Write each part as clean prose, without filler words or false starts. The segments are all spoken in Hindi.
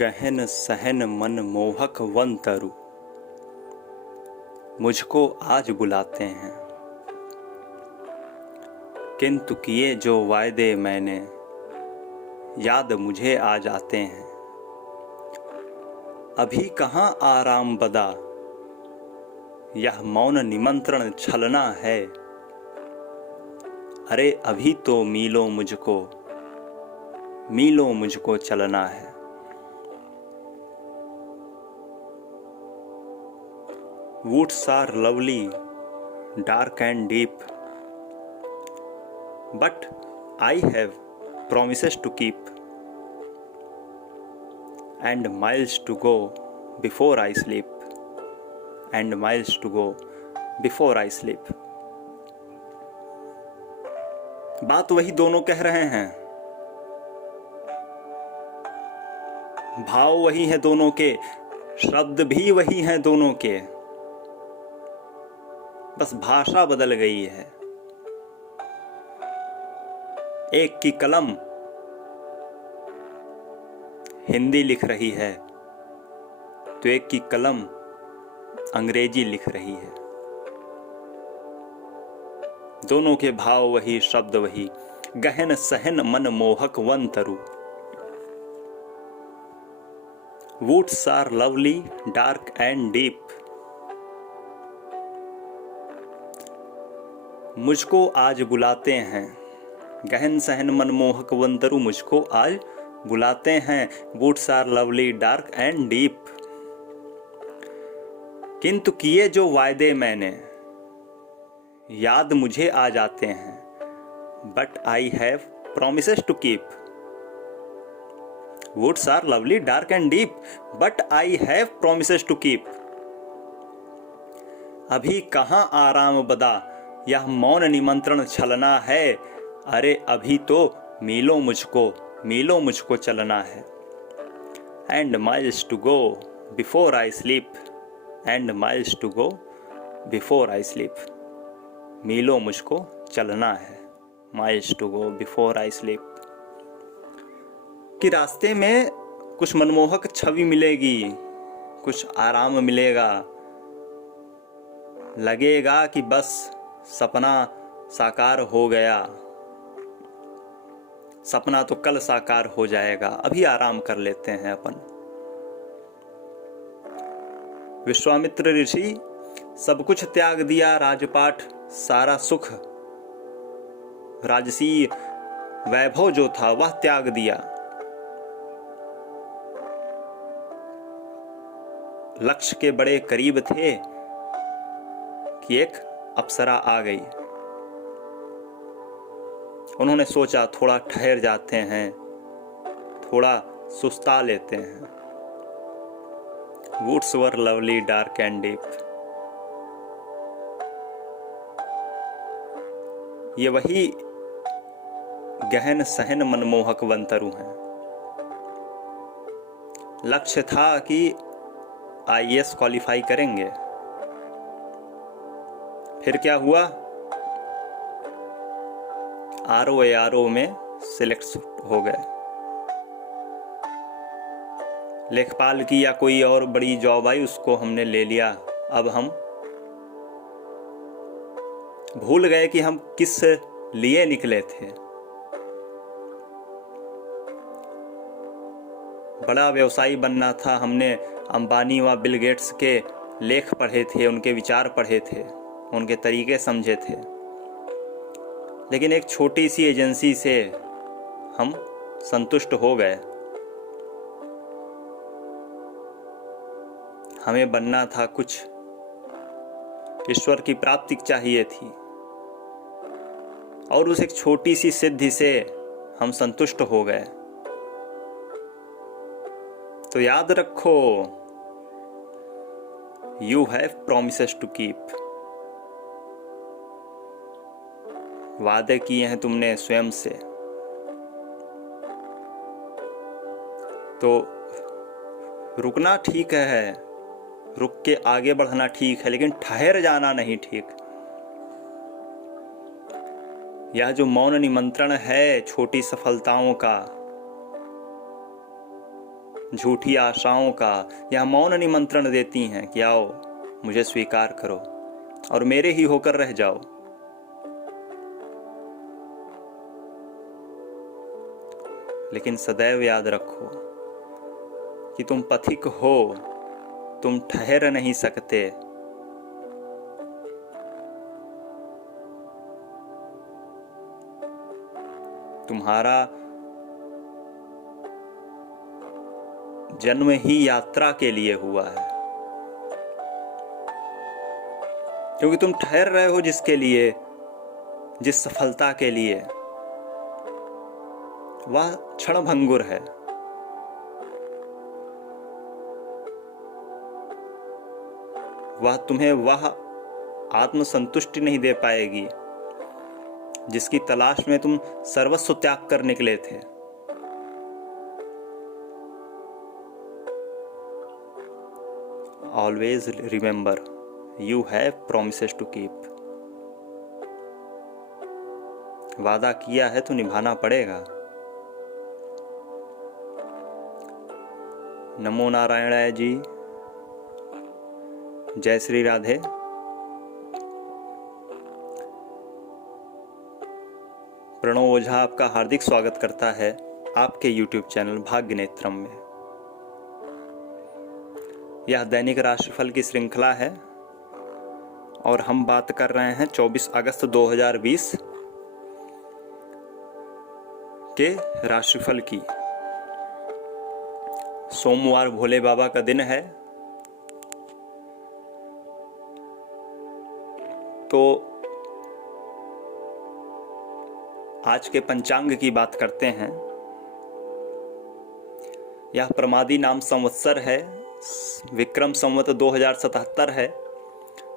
गहन सहन मन मोहक वन तरु मुझको आज बुलाते हैं, किंतु किए जो वायदे मैंने याद मुझे आ जाते हैं। अभी कहाँ आराम बदा, यह मौन निमंत्रण छलना है। अरे अभी तो मीलों मुझको चलना है। Woods are lovely, dark and deep, but I have promises to keep, and miles to go before I sleep, and miles to go before I sleep. बात वही दोनों कह रहे हैं, भाव वही है दोनों के, शब्द भी वही हैं दोनों के, बस भाषा बदल गई है। एक की कलम हिंदी लिख रही है तो एक की कलम अंग्रेजी लिख रही है। दोनों के भाव वही, शब्द वही, गहन सहन मन मोहक वन तरु। Woods are lovely, dark and deep, मुझको आज बुलाते हैं। गहन सहन मन मोहक वन तरु मुझको आज बुलाते हैं। Woods are lovely, dark and deep, किंतु किए जो वायदे मैंने याद मुझे आ जाते हैं। But I have promises to keep. Woods are lovely, dark and deep, but I have promises to keep. अभी कहाँ आराम बदा, यह मौन निमंत्रण छलना है। अरे अभी तो मीलों मुझको चलना है। And miles to go before I sleep, and miles to go before I sleep. मीलों मुझको चलना है, miles to go before I sleep. कि रास्ते में कुछ मनमोहक छवि मिलेगी, कुछ आराम मिलेगा, लगेगा कि बस सपना साकार हो गया। सपना तो कल साकार हो जाएगा, अभी आराम कर लेते हैं अपन। विश्वामित्र ऋषि सब कुछ त्याग दिया, राजपाट सारा सुख, राजसी वैभव जो था वह त्याग दिया। लक्ष्य के बड़े करीब थे कि एक अप्सरा आ गई। उन्होंने सोचा थोड़ा ठहर जाते हैं, थोड़ा सुस्ता लेते हैं। Woods were lovely, dark and deep. ये वही गहन सहन मनमोहक वन तरु हैं। लक्ष्य था कि IAS क्वालिफाई करेंगे। फिर क्या हुआ? RO में सिलेक्ट हो गए। लेखपाल की या कोई और बड़ी जॉब आई, उसको हमने ले लिया। अब हम भूल गए कि हम किस लिए निकले थे। बड़ा व्यवसायी बनना था। हमने अंबानी व बिल गेट्स के लेख पढ़े थे, उनके विचार पढ़े थे, उनके तरीके समझे थे। लेकिन एक छोटी सी एजेंसी से हम संतुष्ट हो गए। हमें बनना था कुछ, ईश्वर की प्राप्ति चाहिए थी, और उस एक छोटी सी सिद्धि से हम संतुष्ट हो गए। तो याद रखो, you have promises to keep. वादे किए हैं तुमने स्वयं से। तो रुकना ठीक है, रुक के आगे बढ़ना ठीक है, लेकिन ठहर जाना नहीं ठीक। यह जो मौन निमंत्रण है छोटी सफलताओं का, झूठी आशाओं का यह मौन निमंत्रण देती हैं कि आओ मुझे स्वीकार करो और मेरे ही होकर रह जाओ। लेकिन सदैव याद रखो कि तुम पथिक हो, तुम ठहर नहीं सकते। तुम्हारा जन्म ही यात्रा के लिए हुआ है, क्योंकि तुम ठहर रहे हो जिसके लिए, जिस सफलता के लिए, वह क्षणभंगुर है। वह तुम्हें वह आत्मसंतुष्टि नहीं दे पाएगी जिसकी तलाश में तुम सर्वस्व त्याग कर निकले थे। Always remember, you have promises to keep. वादा किया है तो निभाना पड़ेगा। नमो नारायणाय जी, जय श्री राधे। प्रणव ओझा आपका हार्दिक स्वागत करता है आपके YouTube चैनल भाग्य नेत्रम में। यह दैनिक राशिफल की श्रृंखला है और हम बात कर रहे हैं 24 अगस्त 2020 के राशिफल की। सोमवार भोले बाबा का दिन है, तो आज के पंचांग की बात करते हैं। यह प्रमादी नाम संवत्सर है, विक्रम संवत 2077 है,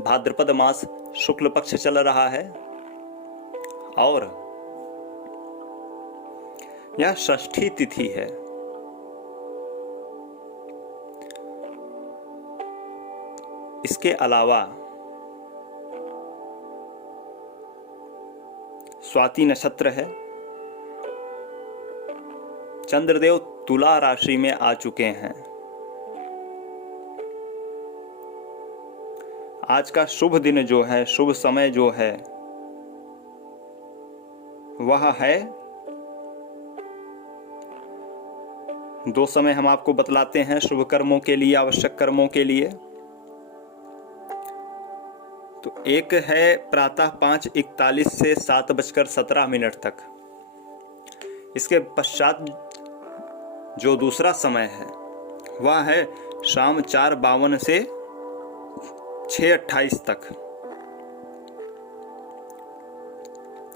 भाद्रपद मास शुक्ल पक्ष चल रहा है और यह षष्ठी तिथि है। इसके अलावा स्वाति नक्षत्र है। चंद्रदेव तुला राशि में आ चुके हैं। आज का शुभ दिन जो है, शुभ समय जो है, वह है, दो समय हम आपको बतलाते हैं शुभ कर्मों के लिए, आवश्यक कर्मों के लिए। तो एक है प्रातः 5:41 से 7:17 तक। इसके पश्चात जो दूसरा समय है वह है शाम 4:52 से 6:28 तक।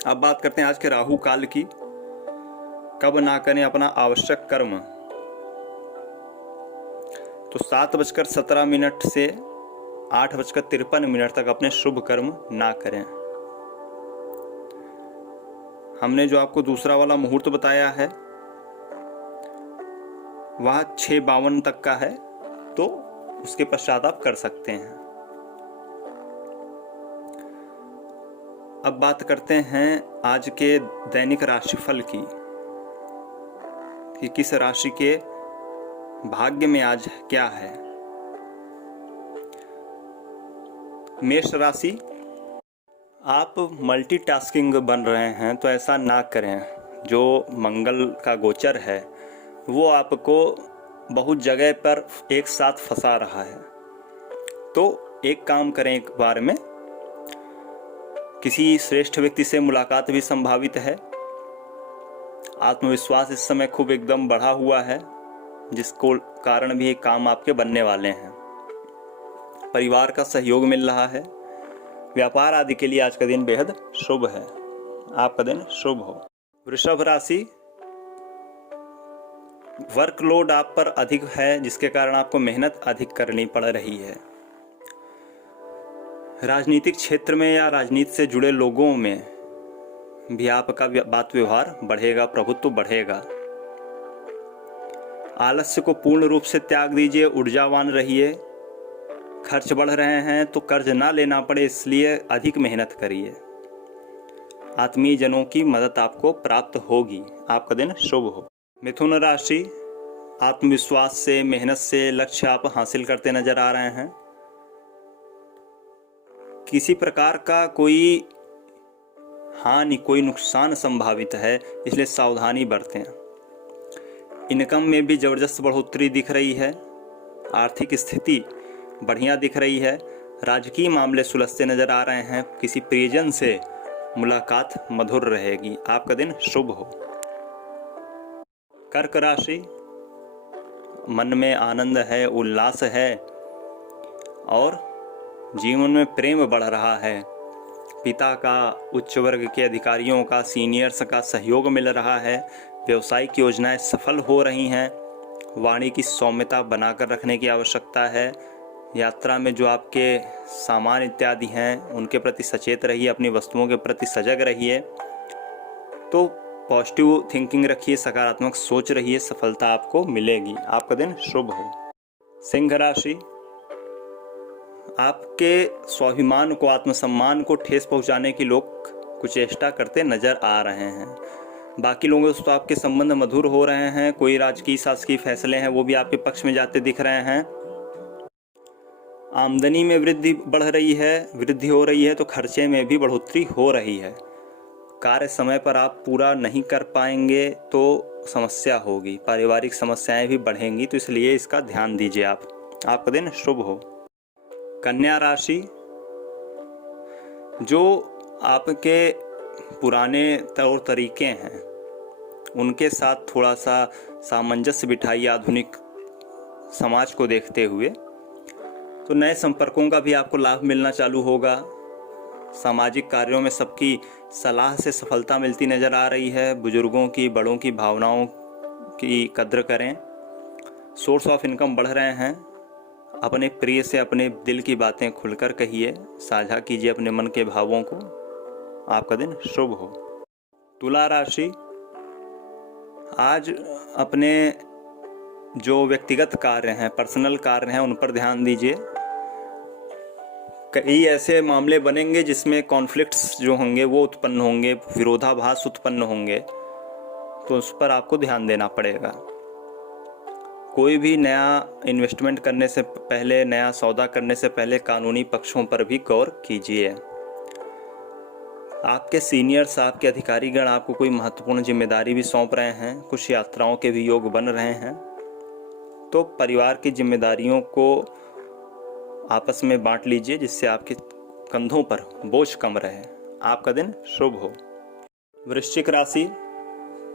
अब बात करते हैं आज के राहु काल की। कब ना करें अपना आवश्यक कर्म, तो 7:17 से 8:53 तक अपने शुभ कर्म ना करें। हमने जो आपको दूसरा वाला मुहूर्त बताया है वह 6:52 तक का है, तो उसके पश्चात आप कर सकते हैं। अब बात करते हैं आज के दैनिक राशिफल की कि किस राशि के भाग्य में आज क्या है। मेष राशि, आप मल्टीटास्किंग बन रहे हैं तो ऐसा ना करें। जो मंगल का गोचर है वो आपको बहुत जगह पर एक साथ फंसा रहा है, तो एक काम करें, एक बार में किसी श्रेष्ठ व्यक्ति से मुलाकात भी संभावित है। आत्मविश्वास इस समय खूब एकदम बढ़ा हुआ है, जिसको कारण भी एक काम आपके बनने वाले हैं। परिवार का सहयोग मिल रहा है। व्यापार आदि के लिए आज का दिन बेहद शुभ है। आपका दिन शुभ हो। वृषभ राशि, वर्कलोड आप पर अधिक है, जिसके कारण आपको मेहनत अधिक करनी पड़ रही है। राजनीतिक क्षेत्र में या राजनीति से जुड़े लोगों में भी आपका बात व्यवहार बढ़ेगा, प्रभुत्व बढ़ेगा। आलस्य को पूर्ण रूप से त्याग दीजिए, ऊर्जावान रहिए। खर्च बढ़ रहे हैं तो कर्ज ना लेना पड़े, इसलिए अधिक मेहनत करिए। आत्मीय जनों की मदद आपको प्राप्त होगी। आपका दिन शुभ हो। मिथुन राशि, आत्मविश्वास से, मेहनत से लक्ष्य आप हासिल करते नजर आ रहे हैं। किसी प्रकार का कोई हानि, कोई नुकसान संभावित है, इसलिए सावधानी बरतें। इनकम में भी ज़बरदस्त बढ़ोतरी दिख रही है। आर्थिक स्थिति बढ़िया दिख रही है। राजकीय मामले सुलझते नजर आ रहे हैं। किसी प्रियजन से मुलाकात मधुर रहेगी। आपका दिन शुभ हो। कर्क राशि, मन में आनंद है, उल्लास है और जीवन में प्रेम बढ़ रहा है। पिता का, उच्च वर्ग के अधिकारियों का, सीनियर्स का सहयोग मिल रहा है। व्यवसायिक योजनाएं सफल हो रही हैं। वाणी की सौम्यता बनाकर रखने की आवश्यकता है। यात्रा में जो आपके सामान इत्यादि हैं उनके प्रति सचेत रहिए, अपनी वस्तुओं के प्रति सजग रहिए। तो पॉजिटिव थिंकिंग रखिए, सकारात्मक सोच रहिए, सफलता आपको मिलेगी। आपका दिन शुभ हो। सिंह राशि, आपके स्वाभिमान को, आत्मसम्मान को ठेस पहुंचाने की लोग कुचेष्टा करते नजर आ रहे हैं। बाकी लोगों से तो आपके संबंध मधुर हो रहे हैं। कोई राजकीय शासकीय फैसले हैं वो भी आपके पक्ष में जाते दिख रहे हैं। आमदनी में वृद्धि बढ़ रही है, वृद्धि हो रही है तो खर्चे में भी बढ़ोतरी हो रही है। कार्य समय पर आप पूरा नहीं कर पाएंगे तो समस्या होगी। पारिवारिक समस्याएं भी बढ़ेंगी, तो इसलिए इसका ध्यान दीजिए आप। आपका दिन शुभ हो। कन्या राशि, जो आपके पुराने तौर तरीके हैं उनके साथ थोड़ा सा सामंजस्य बिठाइए। आधुनिक समाज को देखते हुए तो नए संपर्कों का भी आपको लाभ मिलना चालू होगा। सामाजिक कार्यों में सबकी सलाह से सफलता मिलती नज़र आ रही है। बुजुर्गों की, बड़ों की भावनाओं की कद्र करें। सोर्स ऑफ इनकम बढ़ रहे हैं। अपने प्रिय से अपने दिल की बातें खुलकर कहिए, साझा कीजिए अपने मन के भावों को। आपका दिन शुभ हो। तुला राशि, आज अपने जो व्यक्तिगत कार्य हैं, पर्सनल कार्य हैं, उन पर ध्यान दीजिए। कई ऐसे मामले बनेंगे जिसमें कॉन्फ्लिक्ट्स जो होंगे वो उत्पन्न होंगे, विरोधाभास उत्पन्न होंगे, तो उस पर आपको ध्यान देना पड़ेगा। कोई भी नया इन्वेस्टमेंट करने से पहले, नया सौदा करने से पहले कानूनी पक्षों पर भी गौर कीजिए। आपके सीनियर्स, आपके अधिकारीगण आपको कोई महत्वपूर्ण जिम्मेदारी भी सौंप रहे हैं। कुछ यात्राओं के भी योग बन रहे हैं। तो परिवार की जिम्मेदारियों को आपस में बांट लीजिए, जिससे आपके कंधों पर बोझ कम रहे। आपका दिन शुभ हो। वृश्चिक राशि,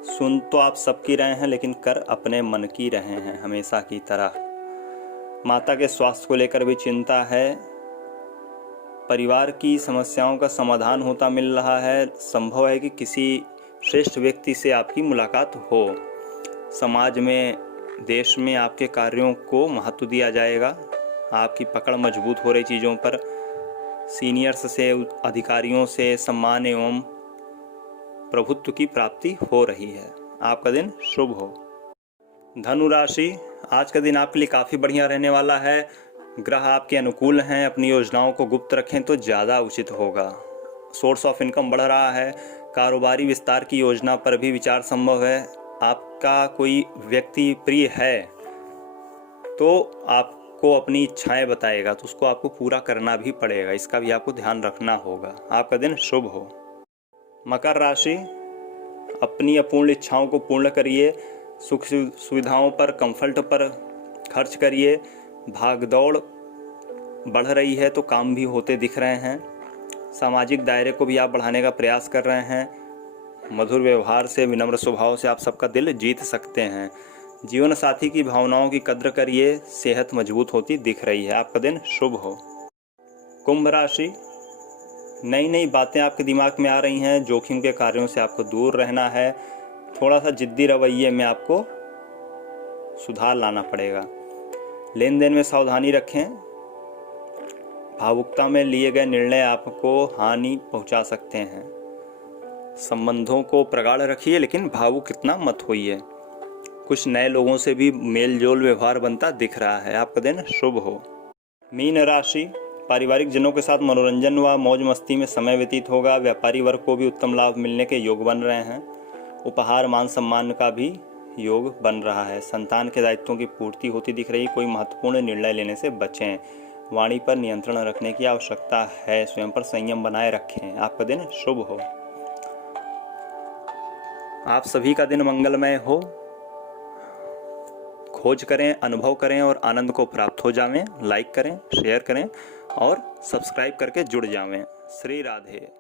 सुन तो आप सबकी रहे हैं लेकिन कर अपने मन की रहे हैं हमेशा की तरह। माता के स्वास्थ्य को लेकर भी चिंता है। परिवार की समस्याओं का समाधान होता मिल रहा है। संभव है कि किसी श्रेष्ठ व्यक्ति से आपकी मुलाकात हो। समाज में, देश में आपके कार्यों को महत्व दिया जाएगा। आपकी पकड़ मजबूत हो रही चीज़ों पर। सीनियर्स से, अधिकारियों से सम्मान एवं प्रभुत्व की प्राप्ति हो रही है। आपका दिन शुभ हो। धनु राशि, आज का दिन आपके लिए काफ़ी बढ़िया रहने वाला है। ग्रह आपके अनुकूल हैं। अपनी योजनाओं को गुप्त रखें तो ज़्यादा उचित होगा। सोर्स ऑफ इनकम बढ़ रहा है। कारोबारी विस्तार की योजना पर भी विचार संभव है। आपका कोई व्यक्ति प्रिय है तो आपको अपनी इच्छाएं बताएगा, तो उसको आपको पूरा करना भी पड़ेगा। इसका भी आपको ध्यान रखना होगा। आपका दिन शुभ हो। मकर राशि, अपनी अपूर्ण इच्छाओं को पूर्ण करिए। सुख सुविधाओं पर, कंफर्ट पर खर्च करिए। भागदौड़ बढ़ रही है तो काम भी होते दिख रहे हैं। सामाजिक दायरे को भी आप बढ़ाने का प्रयास कर रहे हैं। मधुर व्यवहार से, विनम्र स्वभाव से आप सबका दिल जीत सकते हैं। जीवन साथी की भावनाओं की कद्र करिए। सेहत मजबूत होती दिख रही है। आपका दिन शुभ हो। कुंभ राशि, नई नई बातें आपके दिमाग में आ रही हैं। जोखिम के कार्यों से आपको दूर रहना है। थोड़ा सा जिद्दी रवैये में आपको सुधार लाना पड़ेगा। लेन देन में सावधानी रखें। भावुकता में लिए गए निर्णय आपको हानि पहुंचा सकते हैं। संबंधों को प्रगाढ़ रखिए लेकिन भावुक इतना मत होइए। कुछ नए लोगों से भी मेल जोल व्यवहार बनता दिख रहा है। आपका दिन शुभ हो। मीन राशि, पारिवारिक जनों के साथ मनोरंजन व मौज मस्ती में समय व्यतीत होगा। व्यापारी वर्ग को भी उत्तम लाभ मिलने के योग बन रहे हैं। उपहार, मान सम्मान का भी योग बन रहा है। संतान के दायित्वों की पूर्ति होती दिख रही। कोई महत्वपूर्ण निर्णय लेने से बचें। वाणी पर नियंत्रण रखने की आवश्यकता है। स्वयं पर संयम बनाए रखें। आपका दिन शुभ हो। आप सभी का दिन मंगलमय हो। खोज करें, अनुभव करें और आनंद को प्राप्त हो जावें। लाइक करें, शेयर करें और सब्सक्राइब करके जुड़ जावें। श्री राधे।